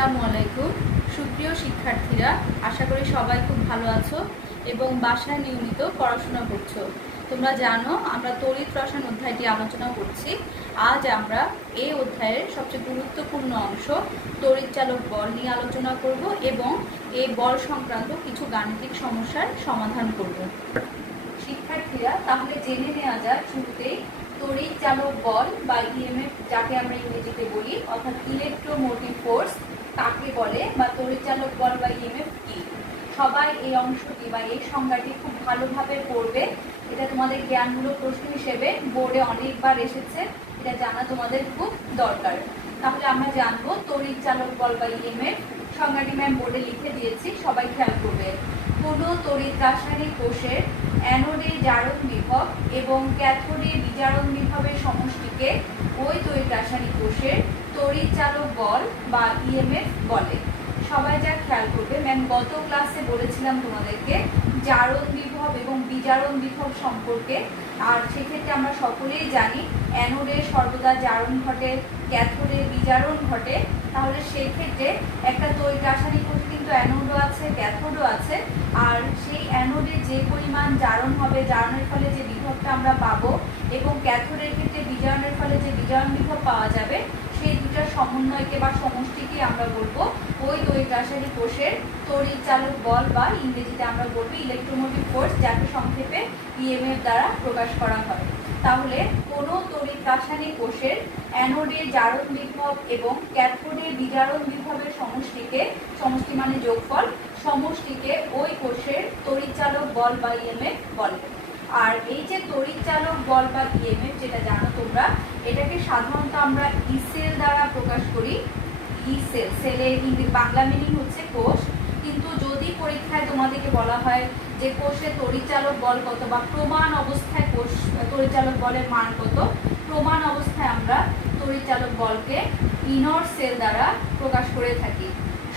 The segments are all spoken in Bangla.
আসসালামু আলাইকুম সুপ্রিয় শিক্ষার্থীরা, আশা করি সবাই খুব ভালো আছো এবং বাসায় নিয়মিত পড়াশোনা করছো। তোমরা জানো আমরা তড়িৎ রসায়ন অধ্যায়টি আলোচনা করছি। আজ আমরা এই অধ্যায়ের সবচেয়ে গুরুত্বপূর্ণ অংশ তড়িৎ চালক বল নিয়ে আলোচনা করব এবং এই বল সংক্রান্ত কিছু গাণিতিক সমস্যার সমাধান করব। শিক্ষার্থীরা, তাহলে জেনে নেওয়া যাক শুরুতেই তড়িৎ চালক বল বা ইএমএফ, যাকে আমরা ইংরেজিতে বলি, অর্থাৎ ইলেকট্রোমোটিভ ফোর্স কাকে বলে বা তড়িৎ চালক বল বা ইএমএফ কি। সবাই এই অংশটি বা এই সংজ্ঞাটি খুব ভালোভাবে পড়বে। এটা তোমাদের জ্ঞানমূলক প্রশ্ন হিসেবে বোর্ডে অনেকবার এসেছে, এটা জানা তোমাদের খুব দরকার। তাহলে আমরা জানবো তড়িৎ চালক বল বা ইএমএফ। সংজ্ঞাটি ম্যাম বোর্ডে লিখে দিয়েছি, সবাই খেয়াল করবে। কোনো তড়িৎ রাসায়নিক কোষের অ্যানোডে জারণ বিভব এবং ক্যাথোডে বিজারণ বিভবের সমষ্টিকে ওই তড়িৎ রাসায়নিক কোষের তড়িৎ চালক বল বা ইএমএফ বলে। সবাই যা খেয়াল করবে, ম্যাম গত ক্লাসে বলেছিলাম তোমাদেরকে জারণ বিভব এবং বিজারণ বিভব সম্পর্কে। আর সেক্ষেত্রে আমরা সকলেই জানি অ্যানোডে সর্বদা জারণ ঘটে, ক্যাথোডে বিজারণ ঘটে। তাহলে সেই ক্ষেত্রে একটা তড়িৎ রাসায়নিক কোষে কিন্তু অ্যানোডও আছে, ক্যাথোডও আছে। আর সেই অ্যানোডে যে পরিমাণ জারণ হবে, জারণের ফলে যে বিভবটা আমরা পাবো, এবং ক্যাথোডের ক্ষেত্রে বিজারণের ফলে যে বিজারণ বিভব পাওয়া যাবে, সেই দুটার সমন্বয়কে বা সমষ্টিকে আমরা বলবো ওই তড়িৎ রাসায়নিক কোষের তড়িৎ চালক বল বা ইংরেজিতে আমরা বলবো ইলেকট্রোমোটিভ ফোর্স, যাকে সংক্ষেপে ইএমএফ দ্বারা প্রকাশ করা হয়। তাহলে কোনো তড়িৎ রাসায়নিক কোষের অ্যানোডের জারণ বিভব এবং ক্যাথোডের বিজারণ বিভবের সমষ্টিকে, সমষ্টি মানে যোগফল, সমষ্টিকে ওই কোষের তড়িৎ চালক বল বা ইএমএফ বলে। আর এই যে তড়িৎ চালক বল বা ইএমএফ, যেটা জানো তোমরা, এটাকে সাধারণত আমরা ইসেল দ্বারা প্রকাশ করি। ইসেল, সেলের বাংলা মিনিং হচ্ছে কোষ। কিন্তু যদি পরীক্ষায় তোমাদেরকে বলা হয় যে কোষের তড়িৎ চালক বল কত বা প্রমাণ অবস্থায় কোষ তড়িৎ চালক বলের মান কত, প্রমাণ অবস্থায় আমরা তড়িৎ চালক বলকে ইনর সেল দ্বারা প্রকাশ করে থাকি।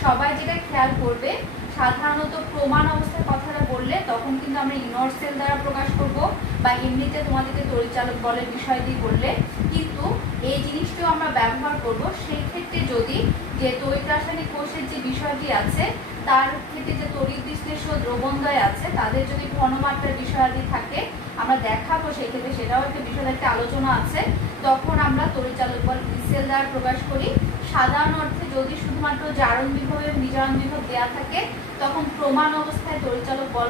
সবাই যেটা খেয়াল করবে, সাধারণত প্রমাণ অবস্থার কথাটা বললে তখন কিন্তু আমরা ইনর সেল দ্বারা প্রকাশ করব, বা এমনিতে তোমাদেরকে তড়িৎ চালক বলের বিষয় দিয়ে বললে। কিন্তু এই জিনিসটিও আমরা ব্যবহার করব সেই ক্ষেত্রে যদি যে তড়িৎ রাসায়নিক কোষের যে বিষয়টি আছে, তার ক্ষেত্রে যে তড়িৎ বিশ্লেষ্য দ্রবণদ্বয় আছে, তাদের যদি ঘনমাত্রার বিষয়াদি থাকে, আমরা দেখাবো সেক্ষেত্রে, সেটাও একটা বিষয়, একটা আলোচনা আছে। তখন আমরা তড়িৎ চালক বল ইসেল দ্বারা প্রকাশ করি। সাধারণ অর্থে যদি শুধুমাত্র জারণ বিভব এবং বিজারণ বিভব দেওয়া থাকে, তখন প্রমাণ অবস্থায় তড়িৎ চালক বল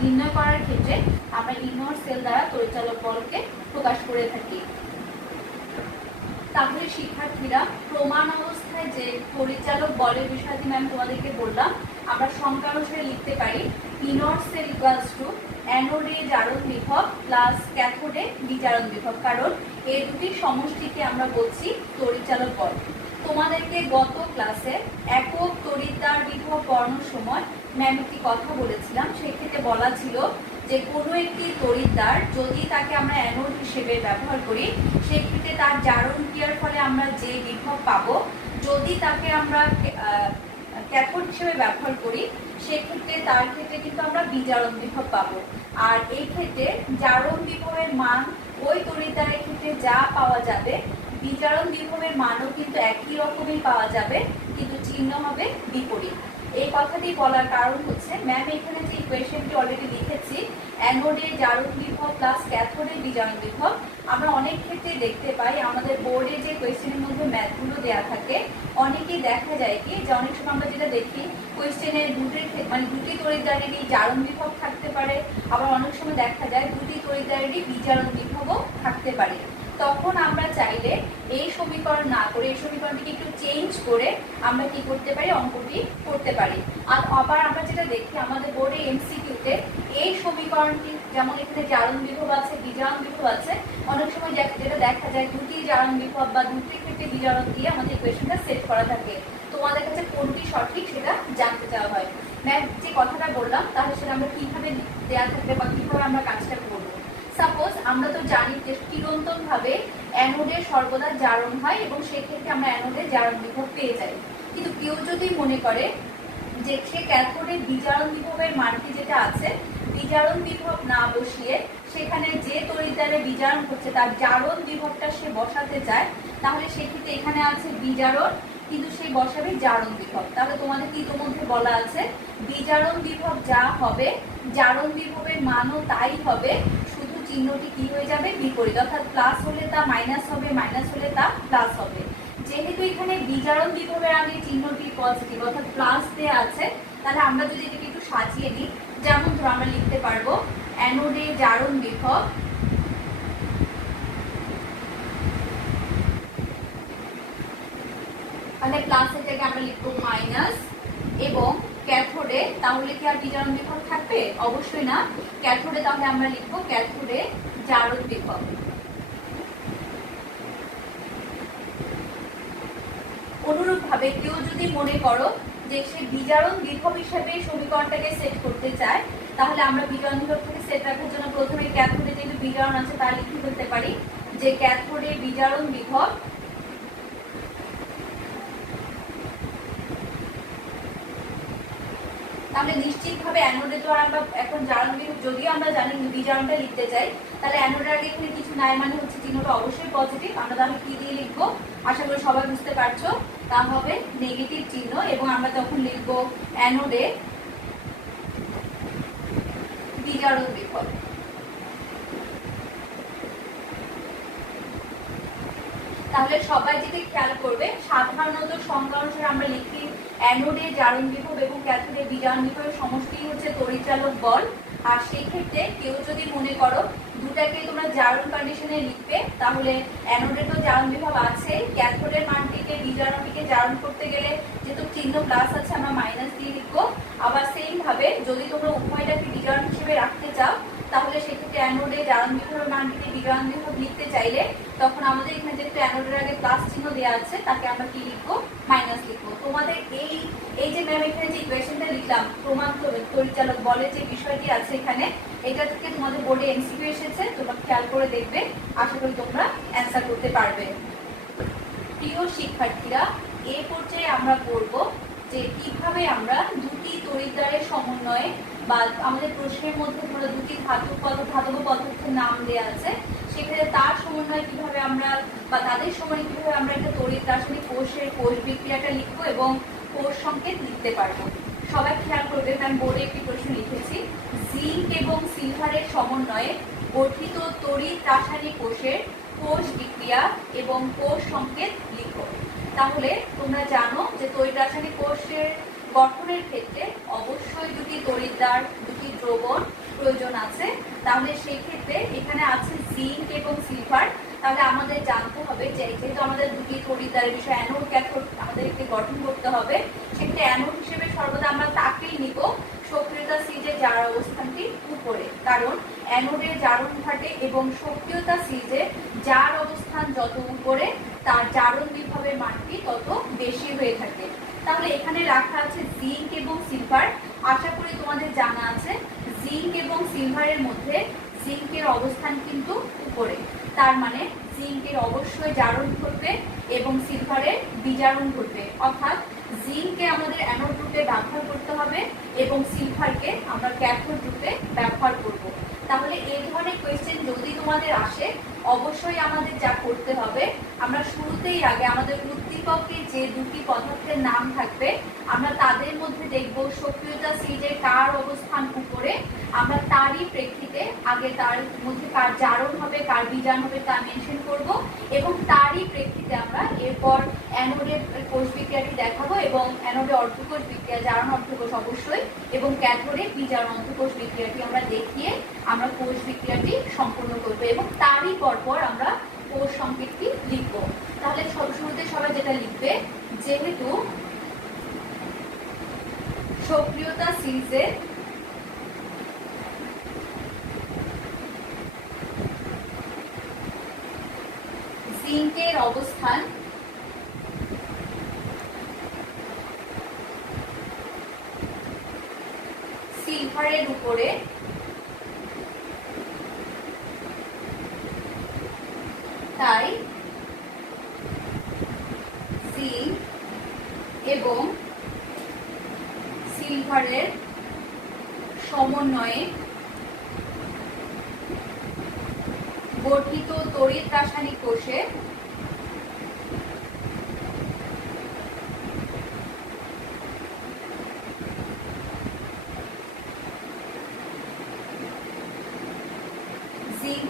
নির্ণয় করার ক্ষেত্রে আমরা ইনর সেল দ্বারা তড়িৎ চালক বলকে প্রকাশ করে থাকি। তাহলে শিক্ষার্থীরা, প্রমাণ অবস্থায় যে তড়িৎ চালক বলের বিষয়টি ম্যাম তোমাদেরকে বললাম, আমরা সংখ্যা অনুসারে লিখতে পারি ইনর সেল ইকুয়ালস টু অ্যানোডে জারণ বিভব প্লাস ক্যাথোডে বিজারণ বিভব, কারণ এই দুটি সমষ্টিকে আমরা বলছি তড়িৎ চালক বল। তোমাদেরকে গত ক্লাসে একক তড়িৎদ্বার বিভব পড়ানোর সময় ম্যাম একটি কথা বলেছিলাম। সেক্ষেত্রে বলা ছিল যে কোনো একটি তড়িৎদ্বার যদি তাকে আমরা অ্যানোড হিসেবে ব্যবহার করি, সেক্ষেত্রে তার জারণ ক্রিয়ার ফলে আমরা যে বিভব পাবো, যদি তাকে আমরা ক্যাথোড হিসেবে ব্যবহার করি, সেক্ষেত্রে তার ক্ষেত্রে কিন্তু আমরা বিজারণ বিভব পাবো। আর এই ক্ষেত্রে জারণ বিভবের মান ওই তড়িৎদ্বারের ক্ষেত্রে যা পাওয়া যাবে, বিজারণ বিভবের মানও কিন্তু একই রকমই পাওয়া যাবে, কিন্তু চিহ্ন হবে বিপরীত। এই কথাটি বলার কারণ হচ্ছে, ম্যাম এখানে যে ইকুয়েশনটি অলরেডি লিখেছি, অ্যানোডে জারণ বিভব প্লাস ক্যাথোডে বিজারণ বিভব, আমরা অনেক ক্ষেত্রে দেখতে পাই আমাদের বোর্ডে যে কোয়েশ্চেনের মধ্যে ম্যাথগুলো দেওয়া থাকে, অনেকেই দেখা যায় কি যে অনেক সময় আমরা যেটা দেখি কোয়েশ্চেনের দুটি তড়িৎদ্বারেরই জারণ বিভব থাকতে পারে, আবার অনেক সময় দেখা যায় দুটি তড়িৎদ্বারেরই বিজারণ বিভবও থাকতে পারে। তখন আমরা চাইলে এই সমীকরণ না করে, এই সমীকরণটিকে একটু চেঞ্জ করে আমরা কি করতে পারি, অঙ্কটি করতে পারি। আর আবার আমরা যেটা দেখি আমাদের বোর্ডে এমসিকিউতে এই সমীকরণটি, যেমন এখানে জারণ বিভব আছে, বিজারণ বিভব আছে, অনেক সময় যেটা দেখা যায় দুটি জারণ বিভব বা দুটি ক্ষেত্রে বিজারণ দিয়ে আমাদের ইকুয়েশনটা সেট করা থাকে। তোমাদের কাছে কোনটি সঠিক সেটা জানতে চাওয়া হয়। ম্যাম যে কথাটা বললাম, তাহলে সেটা আমরা কিভাবে দেওয়া থাকবে বা কিভাবে আমরা কাজটা করবো। সাপোজ আমরা তো জানি যে চিরন্তনভাবে অ্যানোডে সর্বদা জারণ হয় এবং সেক্ষেত্রে আমরা অ্যানোডে জারণ বিভব পেয়ে যাই। কিন্তু কেউ যদি মনে করে যে সে ক্যাথোডে বিজারণ বিভবের মানটি যেটা আছে, বিজারণ বিভব না বসিয়ে সেখানে যে তড়িৎদ্বারে বিজারণ হচ্ছে তার জারণ বিভবটা সে বসাতে চায়, তাহলে সেক্ষেত্রে এখানে আছে বিজারণ কিন্তু সে বসাবে জারণ বিভব। তাহলে তোমাদের ইতোমধ্যে বলা আছে বিজারণ বিভব যা হবে জারণ বিভবের মানও তাই হবে, শুধু চিহ্নটি কি হয়ে যাবে বিপরীত, অর্থাৎ প্লাস হলে তা মাইনাস হবে, মাইনাস হলে তা প্লাস হবে। যেহেতু এখানে বিজারণ বিভবের আগে চিহ্নটি পজিটিভ অর্থাৎ প্লাস দেওয়া আছে, তাহলে আমরা যদি এটাকে একটু সাজিয়ে নিই, যেমন ধরো আমরা লিখতে পারবো অ্যানোডে জারণ বিভব তাহলে প্লাসের জায়গায় আমরা লিখবো মাইনাস, এবং ক্যাথোডে তাহলে কি আর বিজারণ বিভব থাকবে? অবশ্যই না। ক্যাথোডে তাহলে আমরা লিখবো ক্যাথোডে জারণ বিভব। অনুরূপ ভাবে কেউ যদি মনে করো যে সে বিজারণ বিভব হিসেবে সমীকরণটাকে সেট করতে চায়, তাহলে আমরা বিজারণ বিভবটাকে সেট রাখার জন্য প্রথমে ক্যাথোডে যেহেতু বিজারণ আছে তা লিখে ফেলতে পারি যে ক্যাথোডে বিজারণ বিভব তাহলে নিশ্চিতভাবে অ্যানোডে তো আমরা এখন জারণ বিভব যদিও আমরা জানি বিজারণটা লিখতে চাই, তাহলে অ্যানোডের আগে এখানে কিছু নাই মানে হচ্ছে চিহ্নটা অবশ্যই পজিটিভ। আমরা তাহলে কি দিয়ে লিখবো আশা করি সবাই বুঝতে পারছো, তা হবে নেগেটিভ চিহ্ন, এবং আমরা তখন লিখবো অ্যানোডে বিজারণ বিভব। তাহলে সবাই যদি খেয়াল করবে সাধারণত সংজ্ঞা অনুসারে আমরা লিখি অ্যানোডে জারণ বিভব এবং ক্যাথোডে বিজারণ বিভবের সমষ্টি হচ্ছে তড়িৎচালক বল। আর সেই ক্ষেত্রে কেউ যদি মনে করো দুটাকে তোমরা জারণ কন্ডিশনে লিখবে, তাহলে অ্যানোডে তো জারণ বিভব আছে, ক্যাথোডের মানটিকে বিজারণটিকে জারণ করতে গেলে যেহেতু চিহ্ন প্লাস আছে আমরা মাইনাস দিয়ে লিখবো। আবার সেম ভাবে যদি তোমরা উভয়টাকে বিজারণ হিসেবে রাখতে চাও, তাহলে সেক্ষেত্রে অ্যানোডে জারণ বিভবের মানটিকে বিজারণ বিভব লিখতে চাইলে তখন আমাদের এখানে যেহেতু অ্যানোডের আগে প্লাস চিহ্ন দেওয়া আছে তাকে আমরা কি লিখবো মাইনাস লিখবো। তোমাদের এই যে ম্যাম এখানে যে ইকুয়েশনটা লিখলাম প্রমাণ পরিচালক বলের যে বিষয়টি আছে এখানে, এটা থেকে তোমাদের বোর্ডে এমসিকিউ এসেছে, তোমরা খেয়াল করে দেখবে, আশা করি তোমরা অ্যান্সার করতে পারবে। প্রিয় শিক্ষার্থীরা, এই পর্যায়ে আমরা পড়বো যে কিভাবে আমরা দুটি তড়িৎদ্বারের সমন্বয়ে বা আমাদের প্রশ্নের মধ্যে ধরো দুটি ধাতব পদার্থের নাম দেওয়া আছে, সেক্ষেত্রে তার সমন্বয়ে কিভাবে আমরা বা তাদের সমন্বয়ে কিভাবে আমরা একটা তড়িৎ রাসায়নিক কোষের কোষ বিক্রিয়াটা লিখবো এবং কোষ সংকেত লিখতে পারবো। সবাই খেয়াল করবে, আমি বোর্ডে একটি প্রশ্ন লিখেছি, জিঙ্ক এবং সিলভারের সমন্বয়ে গঠিত তড়িৎ রাসায়নিক কোষের কোষ বিক্রিয়া এবং কোষ সংকেত লিখো। তাহলে তোমরা জানো যে তড়িৎ রাসায়নিক কোষের গঠনের ক্ষেত্রে অবশ্যই দুটি তড়িৎদ্বার দুটি দ্রবণ প্রয়োজন আছে। তাহলে সেই ক্ষেত্রে এখানে আছে জিঙ্ক এবং সিলভার, তাহলে আমাদের জানতে হবে যে যেহেতু আমাদের দুটি তড়িৎদ্বারের বিষয় অ্যানোড ক্যাথোড আমাদেরকে গঠন করতে হবে, সেক্ষেত্রে অ্যানোড হিসেবে সর্বদা আমরা তাকেই নিব সক্রিয়তা সিজে যার অবস্থানটি উপরে, কারণ অ্যানোডের জারণ ঘটে এবং সক্রিয়তা সিজে যার অবস্থান যত উপরে তার জারণ বিভবের মানটি তত বেশি হয়ে থাকে। তাহলে এখানে রাখা আছে জিঙ্ক এবং সিলভার, আশা করি তোমাদের জানা আছে জিঙ্ক এবং সিলভারের মধ্যে জিঙ্কের অবস্থান কিন্তু উপরে, তার মানে জিঙ্কের অবশ্যই জারণ ঘটবে এবং সিলভারের বিজারণ ঘটবে, অর্থাৎ জিঙ্ককে আমাদের অ্যানোড রূপে ব্যবহার করতে হবে এবং সিলভারকে আমরা ক্যাথোড রূপে ব্যবহার করব। তাহলে এই ধরনের কোয়েশ্চেন যদি তোমাদের আসে, অবশ্যই আমাদের যা করতে হবে, আমরা শুরুতেই আগে আমাদের উদ্দীপকে যে দুটি পদার্থের নাম থাকবে আমরা তাদের মধ্যে দেখব সক্রিয়তা সিজে কার অবস্থান উপরে, আমরা তারই প্রেক্ষিতে আগে তার মধ্যে কার জারণ হবে কার বিজারণ হবে তা মেনশন করব, এবং তারই প্রেক্ষিতে আমরা এরপর অ্যানোডের কোষ বিক্রিয়াটি দেখাবো এবং অ্যানোডে অর্ধকোষ বিক্রিয়া জারণ অর্ধকোষ অবশ্যই এবং ক্যাথোডে বিজারণ অর্ধকোষ বিক্রিয়াটি আমরা দেখিয়ে আমরা কোষ বিক্রিয়াটি সম্পূর্ণ করবো এবং তারই পরপর আমরা কোষ সংকেতটি লিখব। তাহলে শুরুতে সবাই যেটা লিখবে, যেহেতু সক্রিয়তা সিরিজে জিঙ্কের অবস্থান সিলভারের উপরে, তাই জিঙ্ক এবং সিলভারের সমন্বয়ে গঠিত তড়িৎ রাসায়নিক কোষে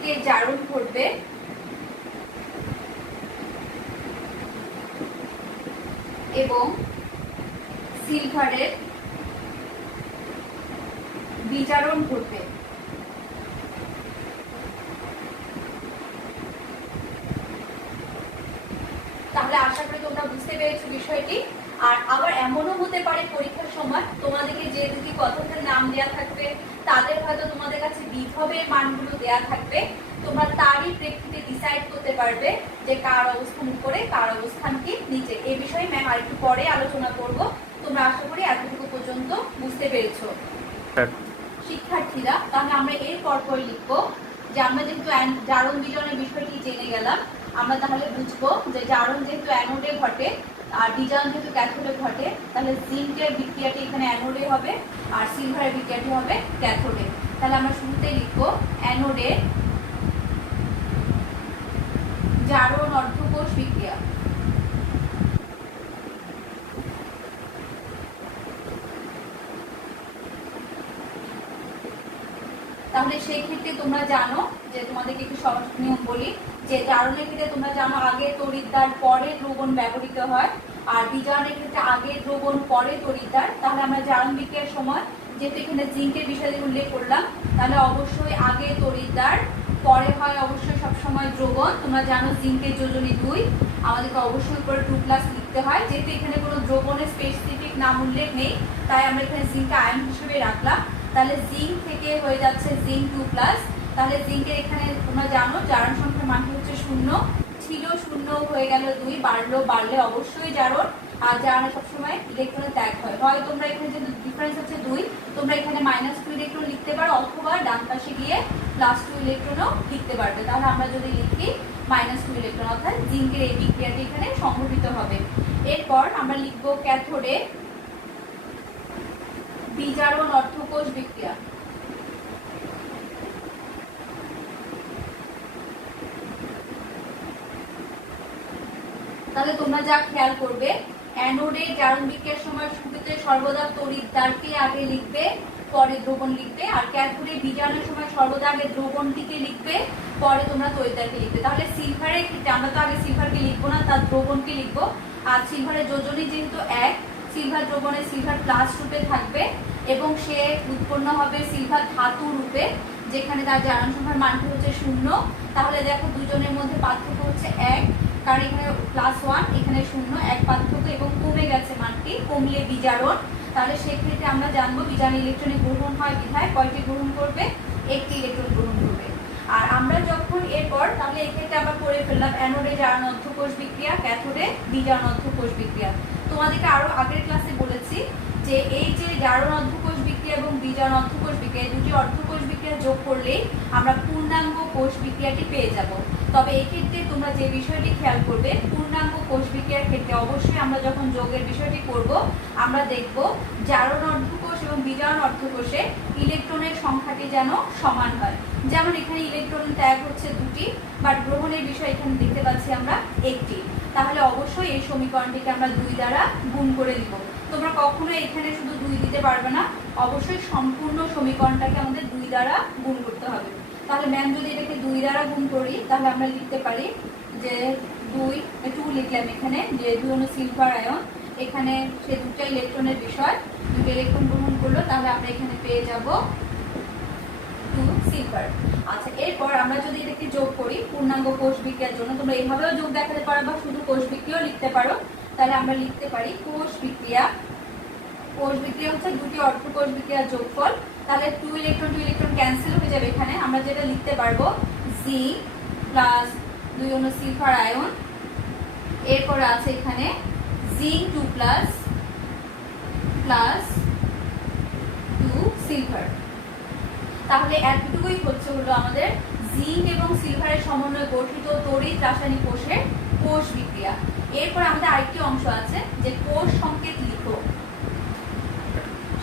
জিঙ্কের জারণ ঘটবে এবং সিলভারের বিজারণ ঘটবে। তাহলে আশা করি তোমরা বুঝতে পেরেছো বিষয়টি। আর আবার এমনও হতে পারে পরীক্ষার সময় তোমাদেরকে যে দুটি পদার্থের নাম দেওয়া থাকবে তাদের হয়তো তোমাদের কাছে বিভবের মানগুলো দেওয়া থাকবে, তোমরা তারই প্রেক্ষিতে ডিসাইড করতে পারবে যে কার অবস্থান উপরে কার অবস্থান কি নিচে। এই বিষয়ে ম্যাম আরেকটু পরে আলোচনা করব। তোমরা আশা করি এতটুকু পর্যন্ত বুঝতে পেরেছো। শিক্ষার্থীরা, তাহলে আমরা এর পরপর লিখবো যে আমরা যেহেতু জারণ বিজারণের বিষয়টি জেনে গেলাম, আমরা তাহলে বুঝবো যে জারণ যেহেতু অ্যানোডে ঘটে আর বিজারণ যেহেতু ক্যাথোডে ঘটে, তাহলে জিঙ্কের বিক্রিয়াটি এখানে অ্যানোডে হবে আর সিলভারের বিক্রিয়াটি হবে ক্যাথোডে। তাহলে আমরা শুরুতে লিখবো অ্যানোডে জারণ অর্ধকোষ বিক্রিয়া। তাহলে সেই ক্ষেত্রে তোমরা জানো যে তোমাদেরকে একটু সহজ নিয়ম বলি যে জারণের ক্ষেত্রে তোমরা জানো আগে তড়িৎদ্বার পরে দ্রবণ ব্যবহৃত হয়, আর বিজারণের ক্ষেত্রে আগে দ্রবণ পরে তড়িৎদ্বার। তাহলে আমরা জারণ বিক্রিয়ার সময় যেহেতু এখানে জিঙ্কের বিষয়ে উল্লেখ করলাম, তাহলে অবশ্যই আগে তড়িৎদ্বার পরে হয় অবশ্যই সবসময় দ্রবণ। তোমরা জানো জিঙ্কের যোজনী 2, আমাদেরকে অবশ্যই উপরে 2+ লিখতে হয়। যেহেতু এখানে কোনো দ্রবণের স্পেসিফিক নাম উল্লেখ নেই, তাই আমরা এখানে জিঙ্ক আয়ন হিসেবে রাখলাম। তাহলে জিঙ্ক থেকে হয়ে যাচ্ছে জিঙ্ক 2+। তাহলে জিঙ্কের এখানে তোমরা জানো জারণ সংখ্যার মানটি হচ্ছে 0, ছিল 0 হয়ে গেল 2, বাড়লে অবশ্যই জারণ। আর জারণে সবসময় ইলেকট্রনের ত্যাগ হয়। হয় তোমরা এখানে যে ডিফারেন্স হচ্ছে 2, তোমরা এখানে -2 ইলেকট্রন লিখতে পারো, অথবা ডান পাশে গিয়ে +2 ইলেকট্রনও লিখতে পারবে। তাহলে আমরা যদি লিখি -2 ইলেকট্রন, অর্থাৎ জিঙ্কের এই বিক্রিয়াটি এখানে সংঘটিত হবে। এরপর আমরা লিখবো ক্যাথোডে বিজারণ অর্ধকোষ বিক্রিয়া। তাহলে তোমরা যা খেয়াল করবে, অ্যানোডে জারণ বিক্রিয়ার সময় শুরুতে সর্বদা তড়িৎদ্বারকে আগে লিখবে, পরে দ্রবণ লিখবে। আর ক্যাথোডে বিজারণের সময় সর্বদা আগে দ্রবণটিকে লিখবে, পরে তোমরা তড়িৎদ্বারকে লিখবে। তাহলে সিলভারের ক্ষেত্রে আমরা তো আগে সিলভারকে লিখবো না, তার দ্রবণকে লিখবো। আর সিলভারের যোজনী যেহেতু 1, সিলভার দ্রবণে সিলভার প্লাস রূপে থাকবে এবং সে উৎপন্ন হবে সিলভার ধাতু রূপে, যেখানে তার জারণ সংখ্যার মানটি হচ্ছে 0। তাহলে দেখো দুজনের মধ্যে পার্থক্য হচ্ছে 1, কারণ এখানে +1 এখানে 0, 1 পার্থক্য এবং কমে গেছে মানটি, কমলে বিজারণ। তাহলে সেক্ষেত্রে আমরা জানবো বিজারণ ইলেকট্রনে গ্রহণ হয় বিধায় কয়টি গ্রহণ করবে, 1টি ইলেকট্রন গ্রহণ করবে। আর আমরা যখন এরপর তাহলে এক্ষেত্রে আমরা করে ফেললাম অ্যানোডে জারণ অর্ধকোষ বিক্রিয়া, ক্যাথোডে বিজারণ অর্ধকোষ বিক্রিয়া। তোমাদেরকে আরো আগের ক্লাসে বলেছি যে এই যে জারণ অর্ধকোষ বিক্রিয়া এবং বিজারণ অর্ধকোষ বিক্রিয়া, এই দুটি অর্ধকোষ বিক্রিয়া যোগ করলেই আমরা পূর্ণাঙ্গ কোষ বিক্রিয়াটি পেয়ে যাব। তবে এক্ষেত্রে তোমরা যে বিষয়টি খেয়াল করবে, পূর্ণাঙ্গ কোষ বিক্রিয়ার ক্ষেত্রে অবশ্যই আমরা যখন যোগের বিষয়টি করব, আমরা দেখব জারণ অর্ধকোষ এবং বিজারণ অর্ধকোষে ইলেকট্রনের সংখ্যাটি যেন সমান হয়। যেমন এখানে ইলেকট্রন ত্যাগ হচ্ছে 2টি, বাট গ্রহণের বিষয় এখানে দেখতে পাচ্ছি আমরা 1টি। তাহলে অবশ্যই এই সমীকরণটিকে আমরা 2 দ্বারা গুণ করে দিব। তোমরা কখনো এখানে শুধু 2 দিতে পারবে না, অবশ্যই সম্পূর্ণ সমীকরণটাকে আমাদের 2 দ্বারা গুণ করতে হবে। তাহলে ম্যাম যদি এটাকে 2 দ্বারা গুণ করি, তাহলে আমরা লিখতে পারি যে 2 লিখলাম এখানে, যে 2 হলো সিলভার আয়ন, এখানে সে 2টা ইলেকট্রনের বিষয়, 2টা ইলেকট্রন গ্রহণ করলো, তাহলে আমরা এখানে পেয়ে যাব 2 সিলভার। আচ্ছা, এরপর আমরা যদি এটাকে যোগ করি পূর্ণাঙ্গ কোষ বিক্রিয়ার জন্য, তোমরা এইভাবেও যোগ দেখাতে পারো বা শুধু কোষ বিক্রিয়াও লিখতে পারো। তাহলে আমরা লিখতে পারি কোষ বিক্রিয়া। কোষ বিক্রিয়া হচ্ছে দুটি অর্ধকোষ বিক্রিয়ার যোগফল। তাহলে 2 ইলেকট্রন ক্যান্সেল হয়ে যাবে। এখানে আমরা যেটা লিখতে পারবো জিঙ্ক প্লাস 2 হলো সিলভার আয়ন, এরপর আছে এখানে জিঙ্ক 2+ প্লাস 2 সিলভার। তাহলে এতটুকুই হচ্ছে হলো আমাদের জিঙ্ক এবং সিলভারের সমন্বয়ে গঠিত তড়িৎ রাসায়নিক কোষের কোষ বিক্রিয়া। এরপর আমাদের আরেকটি অংশ আছে যে কোষ সংকেত লিখো।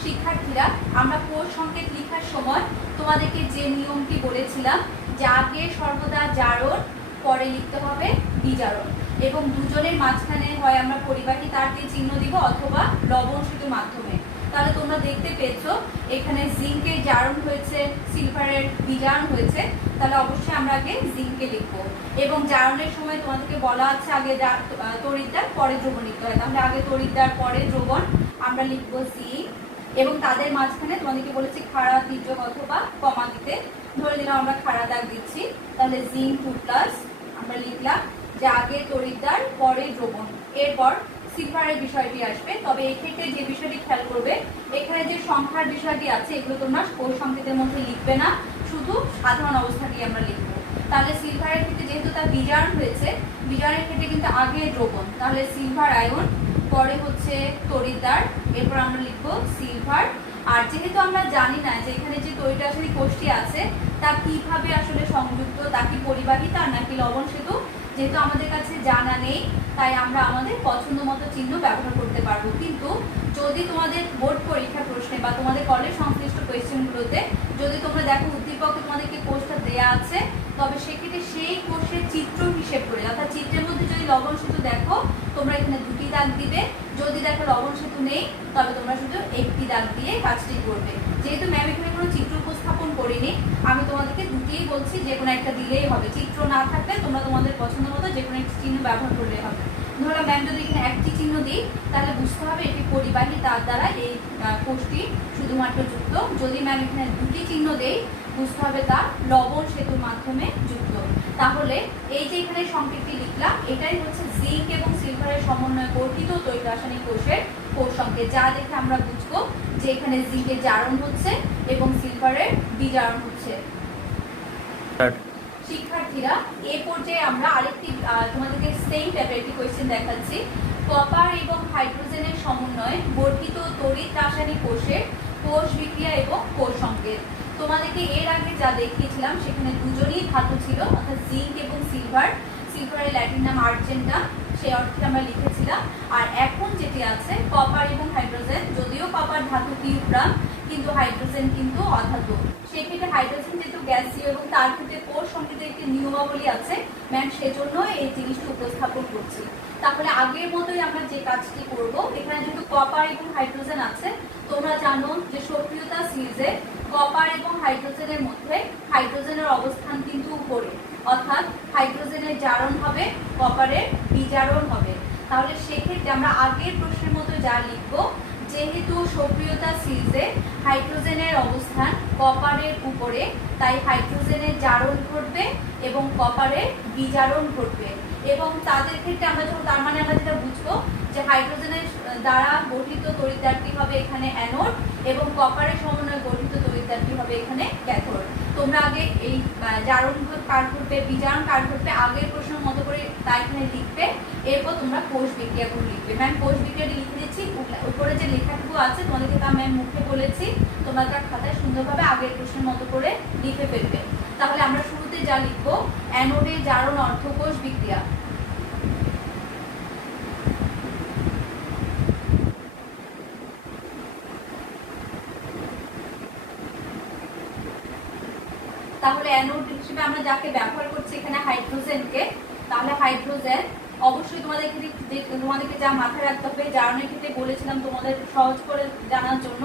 শিক্ষার্থীরা, আমরা কোষ সংকেত লেখার সময় তোমাদেরকে যে নিয়মটি বলেছিলাম যে আগে সর্বদা জারণ, পরে লিখতে হবে বিজারণ, এবং দুজনের মাঝখানে হয় আমরা পরিবাহী তার দিয়ে চিহ্ন দিব অথবা লবণ সেতুর মাধ্যমে। তাহলে তোমরা দেখতে পেয়েছো এখানে জিঙ্কের জারণ হয়েছে, সিলভারের বিজারণ হয়েছে, তাহলে অবশ্যই আমরা আগে জিঙ্কে লিখবো। এবং জারণের সময় তোমাদেরকে বলা আছে আগে তড়িৎদ্বার পরে দ্রবণ লিখতে হয়, তাহলে আগে তড়িৎদ্বার পরে দ্রবণ আমরা লিখবো জিঙ্ক। এবং তাদের মাঝখানে তোমাদেরকে বলেছি খাড়া তির্যক অথবা কমা দিতে, ধরে নিলাম আমরা খাড়া দাগ দিচ্ছি, তাহলে জিঙ্ক 2+ আমরা লিখলাম যে আগে তড়িৎদ্বার পরে দ্রবণ। এরপর সিলভারের বিষয়টি আসবে, তবে এক্ষেত্রে যে বিষয়টি খেয়াল করবে এখানে যে সংখ্যার বিষয়টি আছে এগুলো তোমরা কোষ সংকেতের মধ্যে লিখবে না, শুধু সাধারণ অবস্থাটি আমরা লিখবো। তাহলে সিলভারের ক্ষেত্রে যেহেতু তার বিজারণ হয়েছে, বিজারণের ক্ষেত্রে কিন্তু আগে দ্রবণ, তাহলে সিলভার আয়ন, পরে হচ্ছে তড়িৎদ্বার, এরপর আমরা লিখবো সিলভার। আর যেহেতু আমরা জানি না যে এখানে যে তড়িৎ রাসায়নিক কোষটি আছে তা কিভাবে আসলে সংযুক্ত, তা কি পরিবাহিতা নাকি লবণ সেতু, যেহেতু আমাদের কাছে জানা নেই, তাই আমরা আমাদের পছন্দ মতো চিহ্ন ব্যবহার করতে পারবো। কিন্তু যদি তোমাদের বোর্ড পরীক্ষার প্রশ্নে বা তোমাদের কলেজ সংশ্লিষ্ট কোয়েশ্চেনগুলোতে যদি তোমরা দেখো উদ্দীপকে তোমাদেরকে কোষটা দেয়া আছে, তবে সেক্ষেত্রে সেই কোষের চিত্র হিসেব করে, অর্থাৎ চিত্রের মধ্যে যদি লবণ সেতু দেখো তোমরা এখানে 2টি দাগ দিবে, যদি দেখো লবণ সেতু নেই তবে তোমরা শুধু 1টি দাগ দিয়ে কাজটি করবে। যেহেতু ম্যাম এখানে কোনো চিত্র উপস্থাপন করিনি, আমি তোমাদেরকে 2টিই বলছি, যে কোনো একটা দিলেই হবে, চিত্র না থাকলে তোমরা তোমাদের পছন্দ মতো যে কোনো একটি চিহ্ন ব্যবহার করলে হবে। ধরো ম্যাম যদি এখানে একটি চিহ্ন দিই তাহলে বুঝতে হবে এটি পরিবাহী তার দ্বারা এই কোষটি শুধুমাত্র যুক্ত, যদি ম্যাম এখানে 2টি চিহ্ন দেই বুঝতে হবে তা লবণ সেতুর মাধ্যমে যুক্ত। তাহলে এই যে এখানে সংকেতটি লিখলাম এটাই হচ্ছে জিঙ্ক এবং সিলভারের সমন্বয়ে গঠিত তড়িৎ রাসায়নিক কোষের কোষ সংকেত, যা দেখে আমরা বুঝবো যে এখানে জিঙ্কের জারণ হচ্ছে এবং সিলভারের বিজারণ হচ্ছে। শিক্ষার্থীরা এই পর্যায়ে আমরা আরেকটি তোমাদেরকে সেম টাইপের একটি কোয়েশ্চেন দেখাচ্ছি। কপার এবং হাইড্রোজেনের সমন্বয়ে গঠিত তড়িৎ রাসায়নিক কোষের কোষ বিক্রিয়া এবং কোষ সংকেত। তোমাদেরকে এর আগে যা দেখিয়েছিলাম সেখানে দুজনই ধাতু ছিল, অর্থাৎ জিঙ্ক এবং সিলভার, সিলভারের ল্যাটিন নাম আর্জেন্টা, সেই অর্থে আমরা লিখেছিলাম। আর এখন যেটি আছে কপার এবং হাইড্রোজেন, যদিও কপার ধাতু কিউপ্রাম কিন্তু হাইড্রোজেন কিন্তু অধাতু, সেক্ষেত্রে হাইড্রোজেন যেহেতু গ্যাসীয় এবং তার ক্ষেত্রে কোষ সংকেতের একটি নিয়মাবলী আছে ম্যাম, সেজন্য এই জিনিসটি উপস্থাপন করছি। তাহলে আগের মতোই আমরা যে কাজটি করব, এখানে যেহেতু কপার এবং হাইড্রোজেন আছে, তোমরা জানো যে সক্রিয়তা সিরিজে কপার এবং হাইড্রোজেনের মধ্যে হাইড্রোজেনের অবস্থান কিন্তু উপরে, অর্থাৎ হাইড্রোজেনের জারণ হবে, কপারের বিজারণ হবে। তাহলে সেক্ষেত্রে আমরা আগের প্রশ্নের মতো যা লিখবো, যেহেতু সক্রিয়তা সিরিজে হাইড্রোজেনের অবস্থান কপারের উপরে, তাই হাইড্রোজেনের জারণ ঘটবে এবং কপারের বিজারণ ঘটবে। এবং তাদের ক্ষেত্রে আমরা যখন, তার মানে আমরা যেটা বুঝবো যে হাইড্রোজেনের দ্বারা গঠিত তড়িৎদ্বারটি হবে এখানে অ্যানোড এবং কপারের সমন্বয়ে গঠিত তড়িৎদ্বারটি হবে এখানে ক্যাথোড। তোমরা আগে এই জারণ কার ঘটবে, বিজারণ কার ঘটবে আগের প্রশ্নের মতো করে তা এখানে লিখবে, এরপর তোমরা কোষ বিক্রিয়াগুলো লিখবে। ম্যাম কোষ বিক্রিয়াটি লিখে দিচ্ছি, উপরে যে লেখাটুকু আছে তোমাদেরকে তা ম্যাম মুখে বলেছি, তোমরা তার খাতায় সুন্দরভাবে আগের প্রশ্নের মতো করে লিখে ফেলবে। তাহলে আমরা শুরুতে যা লিখবো, অ্যানোডে জারণ অর্থ কোষ বিক্রিয়া। তাহলে অ্যানোড হিসেবে আমরা যাকে ব্যবহার করছি এখানে হাইড্রোজেনকে, তাহলে হাইড্রোজেন অবশ্যই তোমাদেরকে যা মাথায় রাখতে হবে, জারণের ক্ষেত্রে বলেছিলাম তোমাদের সহজ করে জানার জন্য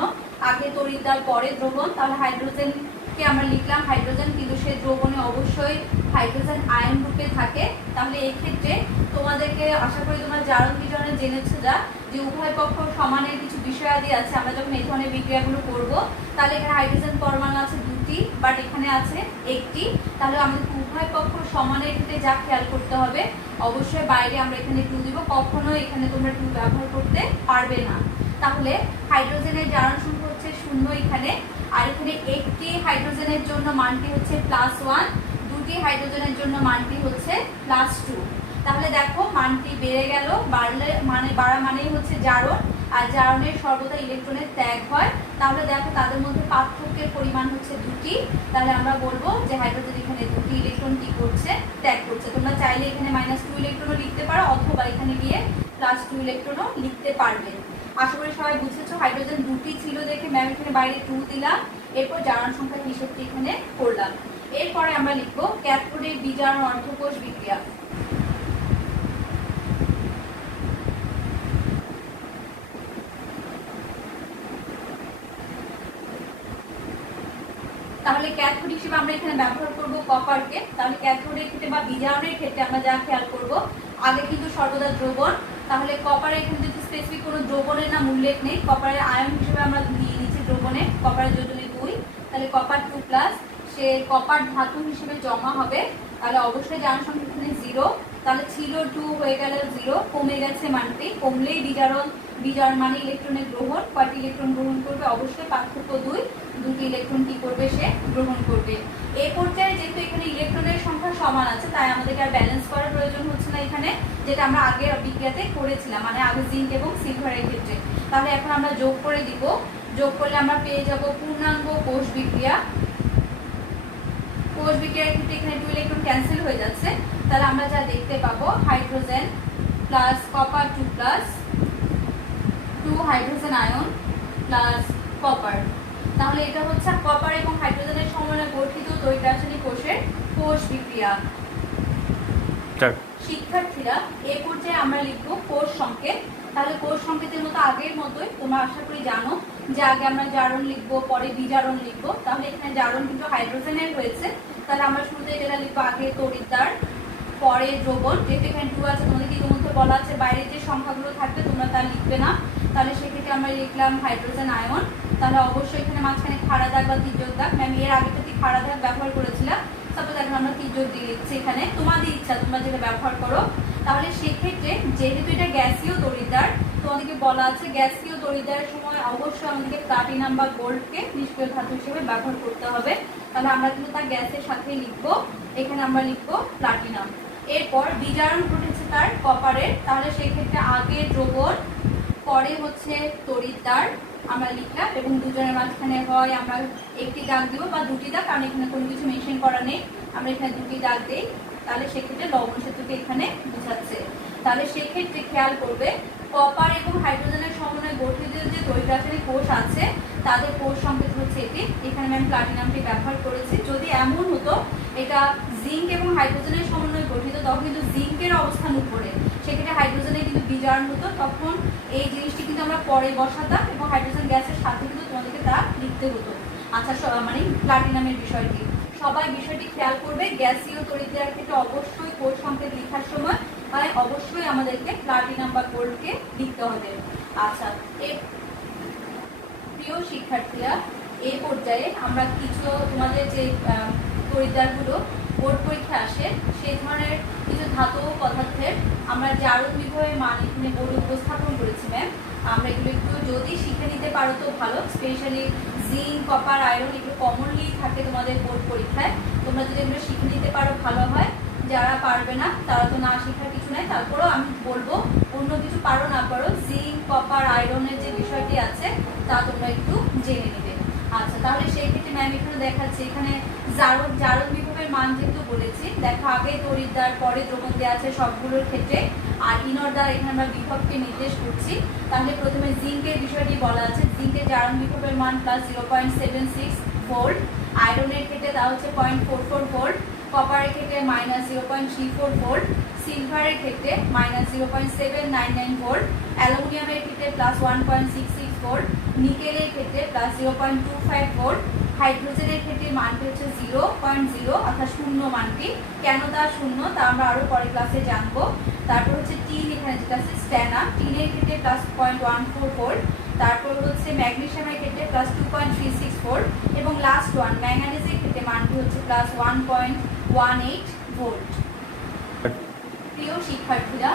আগে তড়িৎদ্বার পরে দ্রবণ, তাহলে হাইড্রোজেনকে আমরা লিখলাম হাইড্রোজেন, কিন্তু সেই দ্রবণে অবশ্যই হাইড্রোজেন আয়ন রূপে থাকে। তাহলে এই ক্ষেত্রে তোমাদেরকে আশা করি তোমরা জারণ বিজারণে জেনেছো যা, যে উভয় পক্ষ সমানের কিছু বিষয়াদি আছে। আমরা যখন এই ধরনের বিক্রিয়াগুলো করবো তাহলে এখানে হাইড্রোজেন পরমাণু আছে 2টি, বাট এখানে আছে 1টি, তাহলে আমাদের উভয় পক্ষ সমানের ক্ষেত্রে যা খেয়াল করতে হবে, অবশ্যই বাইরে আমরা এখানে 2 দিব, কখনো এখানে তোমরা 2 ব্যবহার করতে পারবে না। তাহলে হাইড্রোজেনের জারণ সংখ্যা হচ্ছে 0 এখানে, আর এখানে 1টি হাইড্রোজেনের জন্য মানটি হচ্ছে +1, 2টি হাইড্রোজেনের জন্য মানটি হচ্ছে +2। তাহলে দেখো মানটি বেড়ে গেল, বাড়া মানেই হচ্ছে জারণ, আর জারণের সর্বদা ইলেকট্রনের ত্যাগ হয়। তাহলে দেখো তাদের মধ্যে পার্থক্যের পরিমাণ হচ্ছে 2টি, তাহলে আমরা বলবো যে হাইড্রোজেন এখানে 2টি ইলেকট্রন কি করছে, ত্যাগ করছে। তোমরা চাইলে এখানে -2 ইলেকট্রনও লিখতে পারো, অথবা এখানে গিয়ে +2 ইলেকট্রনও লিখতে পারবে। আশা করি সবাই বুঝেছো। হাইড্রোজেন 2টি ছিল দেখে ম্যাম এখানে বাইরে 2 দিলাম, এরপর জারণ সংখ্যার হিসেবটি এখানে করলাম। এরপরে আমরা লিখবো ক্যাথোডের বিজারণ অর্থ কোষ বিক্রিয়া। তাহলে ক্যাথোড হিসেবে আমরা এখানে ব্যবহার করব কপারকে। তাহলে ক্যাথোডের ক্ষেত্রে বা বিজারণের ক্ষেত্রে আমরা যা খেয়াল করব, আগে কিন্তু সর্বদা দ্রবণ। তাহলে কপারের এখানে যদি স্পেসিফিক কোনো দ্রবণের নাম উল্লেখ নেই, কপারের আয়ন হিসেবে আমরা নিয়ে নিচ্ছি দ্রবণে কপারের যোজনে 2, তাহলে কপার 2+, সে কপার ধাতু হিসেবে জমা হবে। তাহলে অবশ্যই জারণ সংখ্যা এখানে 0, তাহলে ছিল 2 হয়ে গেল 0, কমে গেছে মানটি। কমলেই বিজারণ মানে ইলেকট্রনের গ্রহণ। কয়টি ইলেকট্রন গ্রহণ করবে? অবশ্যই পার্থক্য 2, দুটি ইলেকট্রন কি করবে? সে গ্রহণ করবে। এই পর্যায়ে যেহেতু এখানে ইলেকট্রনের সংখ্যা সমান আছে, তাই আমাদেরকে আর ব্যালেন্স করার প্রয়োজন হচ্ছে না এখানে, যেটা আমরা আগের বিক্রিয়াতে করেছিলাম, মানে আগে জিঙ্ক এবং সিলভারের ক্ষেত্রে। তাহলে এখন আমরা যোগ করে দিব। যোগ করলে আমরা পেয়ে যাব পূর্ণাঙ্গ কোষ বিক্রিয়া। কোষ বিক্রিয়ার ক্ষেত্রে এখানে 2 ইলেকট্রন ক্যান্সেল হয়ে যাচ্ছে। তাহলে আমরা যা দেখতে পাবো, hydrogen plus copper 2+, 2 hydrogen ion plus copper. তাহলে এটা হচ্ছে কপার এবং হাইড্রোজেনের সমন্বয়ে গঠিত তড়িৎ রাসায়নিক কোষের কোষ বিক্রিয়া। শিক্ষার্থীরা, এই পর্যায়ে আমরা লিখবো কোষ সংকেত। তাহলে কোষ সংকেতের মতো আগের মতোই তোমরা আশা করি জানো যে আগে আমরা জারণ লিখবো, পরে বিজারণ লিখবো। তাহলে এখানে জারণ কিন্তু হাইড্রোজেনের হয়েছে, তাহলে আমরা শুরুতে এটা লিখবো আগে তড়িৎদ্বার, পরে দ্রবণ। যেহেতু এখানে 2 আছে, তোমাদের ইতিমধ্যে বলা আছে বাইরের যে সংখ্যাগুলো থাকবে তোমরা তা লিখবে না। তাহলে সেক্ষেত্রে আমরা লিখলাম হাইড্রোজেন আয়ন। তাহলে অবশ্যই এখানে মাঝখানে খাড়া দাগ বা তির্যক দাগ, ম্যাম এর আগে থেকে খাড়া দাগ ব্যবহার করেছিলাম, তারপর এখন আমরা তির্যক দিয়ে লিখছি এখানে, তোমাদের ইচ্ছা তোমরা যেটা ব্যবহার করো। তাহলে সেক্ষেত্রে যেহেতু এটা গ্যাসীয় তড়িৎদ্বার, তোমাদেরকে বলা আছে গ্যাসীয় তড়িৎদ্বারের সময় অবশ্যই আমাদেরকে প্লাটিনাম বা গোল্ডকে নিষ্ক্রিয় ধাতু হিসেবে ব্যবহার করতে হবে। তাহলে আমরা কিন্তু তার গ্যাসের সাথেই লিখবো, এখানে আমরা লিখবো প্লাটিনাম। এরপর বিজারণ ঘটেছে তার কপারের, তাহলে সেক্ষেত্রে আগে দ্রবণ, পরে হচ্ছে তড়িৎদ্বার আমরা লিখলাম, এবং দুজনের মাঝখানে হয় আমরা একটি দাগ দিব বা দুটি দাগ, কারণ এখানে কোনো কিছু মেনশন করা নেই, আমরা এখানে দুটি দাগ দিই। তাহলে সেক্ষেত্রে লবণ সেতুকে এখানে বোঝাচ্ছে। তাহলে সেক্ষেত্রে খেয়াল করবে কপার এবং হাইড্রোজেনের সমন্বয়ে গঠিত যে তড়িৎ রাসায়নিক কোষ আছে তাদের কোষ সংকেত হচ্ছে এটি। এখানে আমি প্লাটিনামটি ব্যবহার করেছি। যদি এমন হতো এটা জিঙ্ক এবং হাইড্রোজেনের সমন্বয়ে গঠিত, তখন কিন্তু জিঙ্কের অবস্থান উপরে, সেক্ষেত্রে হাইড্রোজেনের কিন্তু বিজারণ হতো, তখন এই জিনিসটি কিন্তু আমরা পরে বসাতাম এবং হাইড্রোজেন গ্যাসের সাথে কিন্তু তোমাদেরকে তা লিখতে হতো। আচ্ছা, মানে প্লাটিনামের বিষয়টি সবাই বিষয়টি খেয়াল করবে। গ্যাসীয় তড়িৎদ্বারের ক্ষেত্রে অবশ্যই কোষ সংকেত লেখার সময় অবশ্যই আমাদেরকে প্লাটিনাম বা গোল্ডকে লিখতে হবে। আচ্ছা, প্রিয় শিক্ষার্থীরা, এই পর্যায়ে আমরা কিছু তোমাদের যে তড়িৎদ্বারগুলো বোর্ড পরীক্ষা আসে সেই ধরনের কিছু ধাতব পদার্থের আমরা জারণ বিভবের মান এখানে বোর্ডে উপস্থাপন করেছি ম্যাম। আমরা এগুলো একটু যদি শিখে নিতে পারো তো ভালো। স্পেশালি জিঙ্ক, কপার, আয়রন এগুলো কমনলি থাকে তোমাদের বোর্ড পরীক্ষায়। তোমরা যদি এগুলো শিখে নিতে পারো ভালো হয়। যারা পারবে না তারা তো না শেখার কিছু নাই, তারপরেও আমি বলবো অন্য কিছু পারো না পারো জিঙ্ক, কপার, আয়রনের যে বিষয়টি আছে তা তোমরা একটু জেনে নেবে। আচ্ছা, তাহলে সেই ক্ষেত্রে ম্যাম এখানে দেখাচ্ছে, এখানে জারণ বিভবের মান যেহেতু বলেছি, দেখো আগে তড়িৎদ্বার, পরে দ্রবণ দেওয়া আছে সবগুলোর ক্ষেত্রে, আর ইনর দ্বার এখানে আমরা বিভবকে নির্দেশ করছি। তাহলে প্রথমে জিঙ্কের বিষয়টি বলা আছে, জিঙ্কের জারণ বিভবের মান +0.76 ভোল্ট, আয়রনের ক্ষেত্রে তা হচ্ছে 0.44 ভোল্ট, কপারের ক্ষেত্রে -0.34 ভোল্ট, সিলভারের ক্ষেত্রে -0.799 ভোল্ট, অ্যালুমিনিয়ামের ক্ষেত্রে +1.66 ভোল্ট, নিকেলের ক্ষেত্রে +0.25 ভোল্ট, হাইড্রোজেনের ক্ষেত্রে মানটি হচ্ছে 0.0 অর্থাৎ শূন্য মানটি। কেন তা শূন্য তা আমরা আরো পরে ক্লাসে জানবো। তারপর হচ্ছে টিন, এখানে যেটা আছে স্ট্যানা, টিনের ক্ষেত্রে +0.14 ভোল্ট, তারপর হচ্ছে ম্যাগনেসিয়ামের ক্ষেত্রে +2.36 ভোল্ট, এবং লাস্ট ওয়ান ম্যাঙ্গানিজের ক্ষেত্রে মানটি হচ্ছে +1.18 ভোল্ট। প্রিয় শিক্ষার্থীরা,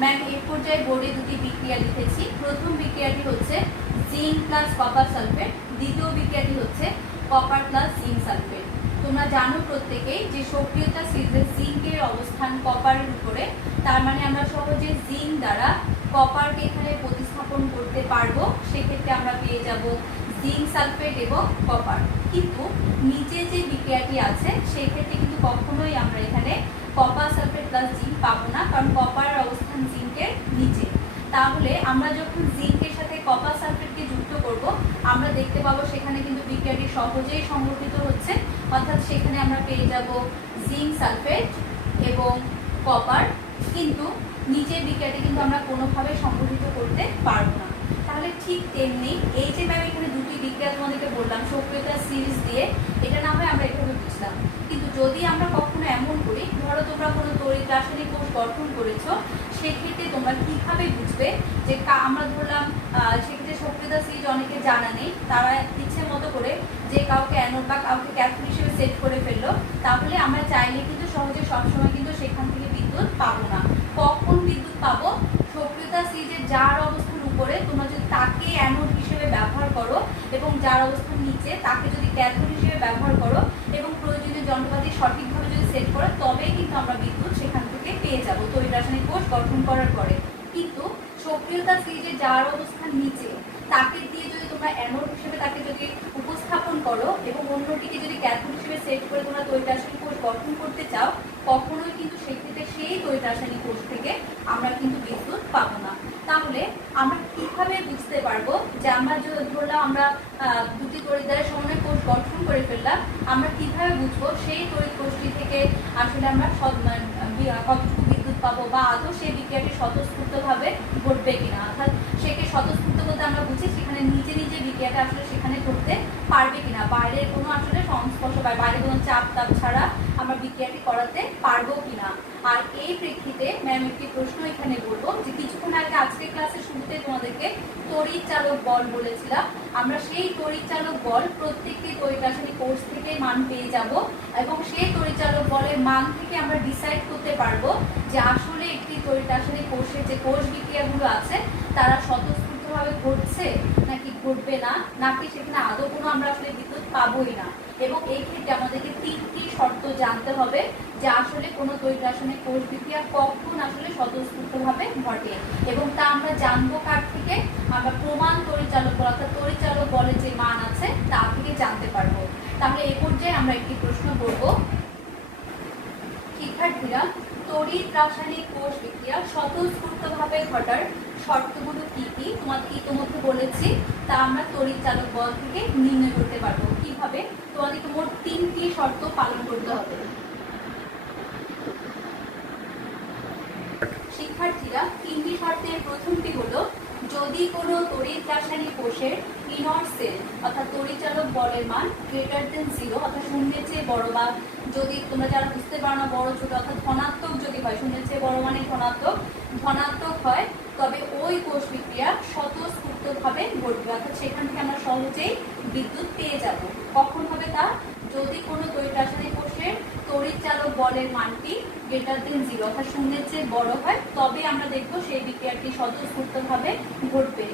ম্যাম এর পর্যায়ে বোর্ডে দুটি বিক্রিয়া লিখেছি। প্রথম বিক্রিয়াটি হচ্ছে জিঙ্ক প্লাস কপার সালফেট, দ্বিতীয় বিক্রিয়াটি হচ্ছে কপার প্লাস জিঙ্ক সালফেট। তোমরা জানো প্রত্যেকেই যে সক্রিয়তা সিরিজের জিঙ্কের অবস্থান কপারের উপরে, তার মানে আমরা সহজে জিঙ্ক দ্বারা কপারকে এখানে প্রতিস্থাপন করতে পারবো। সেক্ষেত্রে আমরা পেয়ে যাব জিঙ্ক সালফেট এবং কপার। কিন্তু নিচে যে বিক্রিয়াটি আছে সেক্ষেত্রে কিন্তু কখনোই আমরা এখানে কপার সালফেট প্লাস জিঙ্ক পাবো না, কারণ কপারের অবস্থান জিঙ্কের নিচে। তাহলে আমরা যখন জিঙ্কের সাথে কপার সালফেটকে যুক্ত করব, আমরা দেখতে পাবো সেখানে কিন্তু বিক্রিয়াটি সহজেই সংঘটিত হচ্ছে, অর্থাৎ সেখানে আমরা পেয়ে যাব জিঙ্ক সালফেট এবং কপার। কিন্তু নিচের বিক্রিয়াটি কিন্তু আমরা কোনোভাবে সংঘটিত করতে পারবো না। তাহলে ঠিক তেমনি এই যে ম্যাম এখানে দুটি বিক্রিয়া তোমাদেরকে বললাম, করলাম সক্রিয়তা সিরিজ দিয়ে, এটা না হয় আমরা এভাবে বুঝলাম। কিন্তু যদি আমরা কখনো এমন করি, ধরো তোমরা কোনো তড়িৎ রাসায়নিক কোষ গঠন করেছো, সেক্ষেত্রে তোমরা কিভাবে বুঝবে যে আমরা ধরলাম সেক্ষেত্রে সক্রিয়তা সিরিজ অনেকে জানা নেই, তারা ইচ্ছে মতো করে যে কাউকে অ্যানোড বা কাউকে ক্যাথোড হিসেবে সেট করে ফেললো, তাহলে আমরা চাইলে কিন্তু সহজে সবসময় কিন্তু সেখান থেকে বিদ্যুৎ পাবো না। কখন বিদ্যুৎ পাবো? সক্রিয়তা সিরিজের যার অবস্থার উপরে তোমরা যদি তাকে অ্যানোড হিসেবে ব্যবহার করো এবং যার অবস্থার নিচে তাকে যদি ক্যাথোড হিসেবে ব্যবহার করো এবং প্রয়োজনীয় যন্ত্রপাতি সঠিকভাবে যদি সেট করো, তবেই কিন্তু আমরা বিদ্যুৎ সেখান থেকে পেয়ে যাবো তড়িৎ রাসায়নিক কোষ গঠন করার পরে। কিন্তু সক্রিয়তা সিরিজে যার অবস্থান নিচে তাকে দিয়ে যদি তোমরা অ্যানোড হিসেবে তাকে যদি উপস্থাপন করো এবং অন্যটিকে যদি ক্যাথোড হিসেবে সেট করে তোমরা তড়িৎ রাসায়নিক কোষ গঠন করতে চাও, কখনোই কিন্তু সেক্ষেত্রে সেই তড়িৎ রাসায়নিক কোষ থেকে আমরা কিন্তু বিদ্যুৎ পাবো না। তাহলে আমরা কিভাবে বুঝতে পারবো যে আমরা ধরলাম আমরা দুটি তড়িৎ দ্বারা সমন্বয় কোষ গঠন করে ফেললাম, আমরা কিভাবে বুঝবো সেই তড়িৎ কোষটি থেকে আসলে আমরা কতটুকু বিদ্যুৎ পাবো বা আদৌ সেই বিক্রিয়াটি স্বতঃস্ফূর্তভাবে ঘটবে কিনা? অর্থাৎ সেকে স্বতঃস্ফূর্ত বলতে আমরা বুঝি সেখানে নিজে নিজে বিক্রিয়াটা আসলে সেখানে ঘটতে পারবে কিনা, বাইরের কোনো আসলে সংস্পর্শ বা বাইরের কোনো চাপ তাপ ছাড়া আমরা বিক্রিয়াটি করাতে পারবো কিনা। আর এই প্রেক্ষিতে ম্যাম একটি প্রশ্ন এখানে বলবো যে কিছুক্ষণ আগে আজকের ক্লাসের শুরুতে তোমাদেরকে তড়িৎ চালক বল বলেছিলাম, আমরা সেই তড়িৎ চালক বল প্রত্যেকটি তড়িৎ রাসায়নিক কোষ থেকে মান পেয়ে যাব এবং সেই তড়িৎ চালক বলের মান থেকে আমরা ডিসাইড করতে পারবো যে আসলে একটি তড়িৎ রাসায়নিক কোষের যে কোষ বিক্রিয়াগুলো আছে তারা স্বতঃস্ফূর্তভাবে ঘটছে নাকি ঘটবে না, নাকি সেখানে আদৌ কোনো আমরা আসলে বিদ্যুৎ পাবোই না। এবং এই ক্ষেত্রে আমাদেরকে তিনটি শর্ত জানতে হবে যে আসলে কোনো তড়িৎ রাসায়নিক কোষ বিক্রিয়া কখন আসলে স্বতঃস্ফূর্তভাবে ঘটে, এবং তা আমরা জানবো কার থেকে? আমরা প্রমাণ তড়িৎচালক বল অর্থাৎ তড়িৎচালক বলের যে মান আছে তা থেকে জানতে পারবো। তাহলে এই পর্যায়ে আমরা একটি প্রশ্ন করব, শিক্ষার্থীরা তড়িৎ রাসায়নিক কোষ বিক্রিয়া স্বতঃস্ফূর্তভাবে ঘটার শর্তগুলো কি কি তোমাদের ইতিমধ্যে বলেছি, তা আমরা তড়িৎ চালক বল থেকে নির্ণয় করতে পারবো। কিভাবে? তোমাদেরকে মোট তিনটি শর্ত পালন করতে হবে। শিক্ষার্থীরা তিনটি শর্তের প্রথমটি হলো, যদি কোনো তড়িৎ রাসায়নিক কোষের ইনর সেল অর্থাৎ তড়িৎচালক বলের মান গ্রেটার দেন 0 অর্থাৎ শূন্যের চেয়ে বড়, বা যদি তোমরা যারা বুঝতে পারো না বড় ছোট অর্থাৎ ধনাত্মক যদি হয়, শূন্যের চেয়ে বড় মানে ধনাত্মক হয়, তবে ওই কোষ বিক্রিয়া স্বতঃস্ফূর্তভাবে ঘটবে, অর্থাৎ সেখান থেকে আমরা সহজেই বিদ্যুৎ পেয়ে যাব। কখন হবে তা? যদি কোনো তড়িৎ রাসায়নিক কোষের তড়িৎচালক বলের মানটি গ্রেটার দেন 0 অর্থাৎ শূন্যের চেয়ে বড় হয়, তবে আমরা দেখবো সেই বিক্রিয়াটি স্বতঃস্ফূর্তভাবে ঘটবে।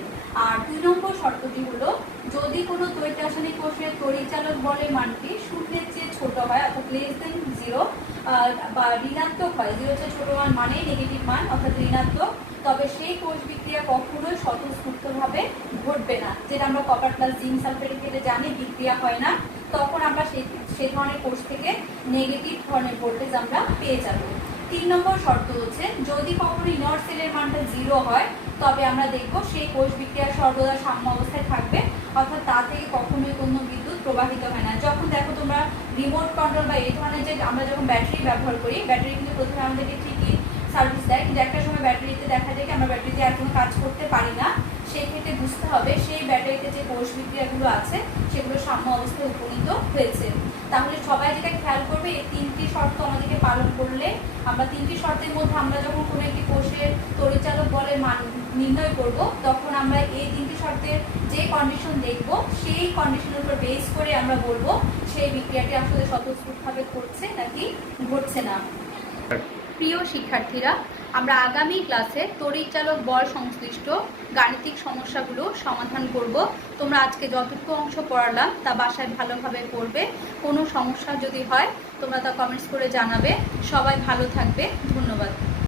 আর 2 নম্বর শর্তটি হলো, যদি কোনো তড়িৎ রাসায়নিক কোষের তড়িৎচালক বলের মানটি শূন্যের চেয়ে ছোট হয় অর্থাৎ লেস দেন 0 বা ঋণাত্মক হয়, 0 চেয়ে ছোট মান মানেই নেগেটিভ মান অর্থাৎ ঋণাত্মক, তবে সেই কোষ বিক্রিয়া কখনোই স্বতঃস্ফূর্তভাবে ঘটবে না। যেটা আমরা কপার প্লাস জিঙ্ক সালফেটের ক্ষেত্রে জানি বিক্রিয়া হয় না, তখন আমরা সেই ধরনের কোষ থেকে নেগেটিভ ধরনের ভোল্টেজ আমরা পেয়ে যাব। 3 নম্বর শর্ত হচ্ছে, যদি কখনো ইনর সেলের মানটা 0 হয়, তবে আমরা দেখবো সেই কোষ বিক্রিয়া সর্বদা সাম্য অবস্থায় থাকবে, অর্থাৎ তা থেকে কখনোই কোনো বিদ্যুৎ প্রবাহিত হয় না। যখন দেখো তোমরা রিমোট কন্ট্রোল বা এই ধরনের যে আমরা যখন ব্যাটারি ব্যবহার করি, ব্যাটারি কিন্তু প্রথমে আমাদেরকে ঠিকই সার্ভিস দেয়, কিন্তু একটা সময় ব্যাটারিতে দেখা যায় আমরা ব্যাটারিতে আর কোনো কাজ করতে পারি না, সেই ক্ষেত্রে বুঝতে হবে সেই ব্যাটারিতে যে কোষ বিক্রিয়াগুলো আছে সেগুলো সাম্য অবস্থায় উপনীত হয়েছে। তাহলে সবাই যেটা খেয়াল করবে, এই তিনটি শর্ত আমাদেরকে পালন করলে আমরা তিনটি শর্তের মধ্যে আমরা যখন কোনো একটি কোষের তড়িৎচালক বলের মান নির্ণয় করব, তখন আমরা এই তিনটি শর্তের যে কন্ডিশন দেখব সেই কন্ডিশনের উপর বেস করে আমরা বলবো সেই বিক্রিয়াটি আসলে স্বতঃস্ফূর্তভাবে ঘটছে নাকি ঘটছে না। প্রিয় শিক্ষার্থীরা, আমরা আগামী ক্লাসে তড়িৎচালক বল সংশ্লিষ্ট গাণিতিক সমস্যাগুলো সমাধান করব। তোমরা আজকে যতটুকু অংশ পড়ালাম তা বাসায় ভালোভাবে পড়বে। কোনো সমস্যা যদি হয় তোমরা তা কমেন্টস করে জানাবে। সবাই ভালো থাকবে। ধন্যবাদ।